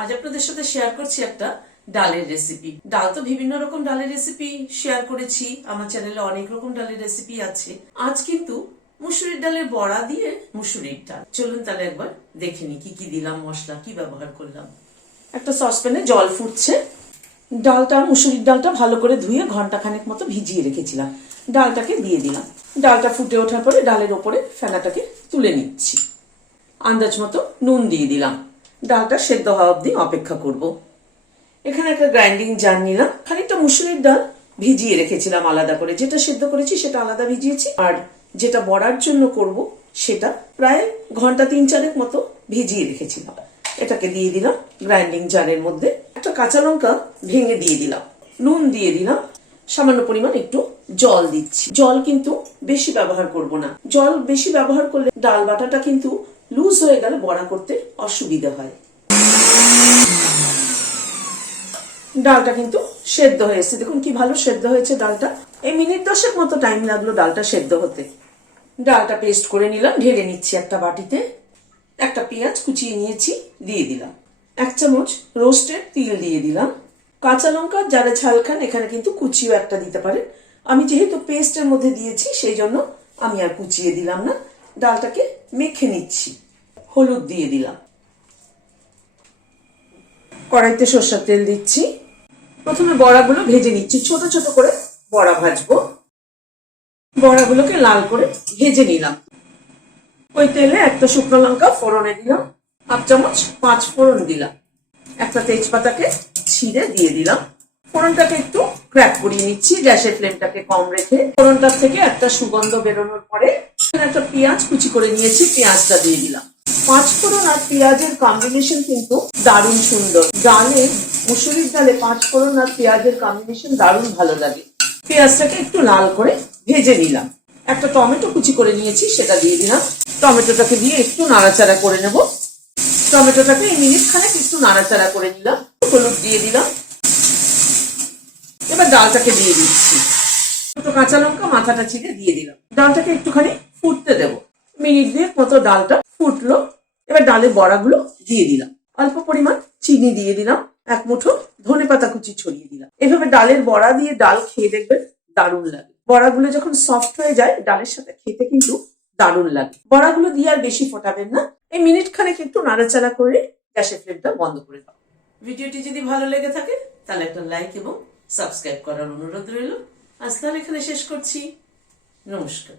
আজ আপনাদের সাথে শেয়ার করছি একটা ডালের রেসিপি। ডাল তো বিভিন্ন রকম ডালের রেসিপি শেয়ার করেছি, আমার চ্যানেলে অনেক রকম ডালের রেসিপি আছে। আজ কিন্তু মুসুরির ডালের বড়া দিয়ে মুসুরির ডাল। চলুন তাহলে একবার দেখে নি কি কি দিলাম, মশলা কি ব্যবহার করলাম। একটা সসপ্যানে জল ফুটছে। ডালটা, মুসুরির ডালটা ভালো করে ধুয়ে ঘন্টাখানেক মতো ভিজিয়ে রেখেছিলাম। ডালটাকে দিয়ে দিলাম। ডালটা ফুটে ওঠার পরে ডালের ওপরে ফেনাটাকে তুলে নিচ্ছি। আন্দাজ মতো নুন দিয়ে দিলাম। ডালটা সেদ্ধ হওয়া অবধি অপেক্ষা করব। এখানে একটা গ্রাইন্ডিং জার নিলাম। খানিকটা মুসুরির ডাল ভিজিয়ে রেখেছিলাম আলাদা করে, যেটা সেদ্ধ করেছি সেটা আলাদা ভিজিয়েছি, আর যেটা বড়ার জন্য করব সেটা প্রায় ঘন্টা 3-4 মতো ভিজিয়ে রেখেছিলাম। এটাকে দিয়ে দিলাম গ্রাইন্ডিং জারের মধ্যে। একটা কাঁচা লঙ্কা ভেঙে দিয়ে দিলাম, নুন দিয়ে দিলাম, সামান্য পরিমাণ একটু জল দিচ্ছি। জল কিন্তু বেশি ব্যবহার করব না, জল বেশি ব্যবহার করলে ডাল বাটাটা কিন্তু লুজ হয়ে গেলে বড়া করতে অসুবিধা হয়। ডালটা কিন্তু সেদ্ধ হয়েছে, দেখুন কি ভালো সেদ্ধ হয়েছে ডালটা। এই মিনিট 10 মতো টাইম লাগলো ডালটা সেদ্ধ হতে। ডালটা পেস্ট করে নিলাম, ঢেলে নিচ্ছি একটা বাটিতে। একটা পেঁয়াজ কুচিয়ে নিয়েছি, দিয়ে দিলাম। 1 চামচ রোস্টেড তিল দিয়ে দিলাম। কাঁচা লঙ্কা যারা ঝাল খান এখানে কিন্তু কুচিও একটা দিতে পারেন। আমি যেহেতু পেস্টের মধ্যে দিয়েছি সেই জন্য আমি আর কুচিয়ে দিলাম না। ডালটাকে মেখে নিচ্ছি। হলুদ দিয়ে দিলাম। কড়াইতে সরষের তেল দিচ্ছি। প্রথমে বড়াগুলো ভেজে নিচ্ছি, ছোট ছোট করে বড়া ভাজবো। বড়াগুলোকে লাল করে ভেজে নিলাম। ওই তেলে একটা শুকনো লঙ্কা ফোড়নে দিলাম, 1/2 চামচ 5 ফোড়ন দিলাম, একটা তেজপাতাকে ছিঁড়ে দিয়ে দিলাম। ফোড়নটাকে একটু ক্র্যাক করিয়ে নিচ্ছি, গ্যাসের ফ্লেমটাকে কম রেখে। ফোড়নটার থেকে একটা সুগন্ধ বেরোনোর পরে একটা পেঁয়াজ কুচি করে নিয়েছি, পেঁয়াজটা দিয়ে দিলাম। 5 ফোড়ন আর পেঁয়াজের কম্বিনেশন কিন্তু দারুণ সুন্দর। ডালে, মুসুরির ডালে 5 ফোড়ন আর পেঁয়াজের কম্বিনেশন দারুণ ভালো লাগে। পেঁয়াজটাকে একটু লাল করে ভেজে নিলাম। একটা টমেটো কুচি করে নিয়েছি, সেটা দিয়ে দিলাম। টমেটোটাকে দিয়ে একটু নাড়াচাড়া করে নেব। টমেটোটাকে এই মিনিট খানেক একটু নাড়াচাড়া করে নিলাম। হলুদ দিয়ে দিলাম। এবার ডালটাকে দিয়ে দিচ্ছি। দুটো কাঁচা লঙ্কা মাথাটা ছিঁড়ে দিয়ে দিলাম। ডালটাকে একটুখানি ফুটতে দেব। মিনিট 2 মতো ডালটা ফুটলো। এবার ডালের বড়াগুলো দিয়ে দিলাম। অল্প পরিমাণ চিনি দিয়ে দিলাম। 1 মুঠো ধনেপাতা কুচি ছড়িয়ে দিলাম। এভাবে ডালের বড়া দিয়ে ডাল খেয়ে দেখবেন দারুণ লাগে। বড়াগুলো যখন সফট হয়ে যায় ডালের সাথে খেতে কিন্তু দারুণ লাগে। বড়াগুলো দিয়ে আর বেশি ফোটাবেন না। এই মিনিট খানেক একটু নাড়াচাড়া করে গ্যাসের ফ্লেমটা বন্ধ করে দাও। ভিডিওটি যদি ভালো লেগে থাকে তাহলে একটা লাইক এবং সাবস্ক্রাইব করার অনুরোধ রইল। আজ তাহলে এখানে শেষ করছি। নমস্কার।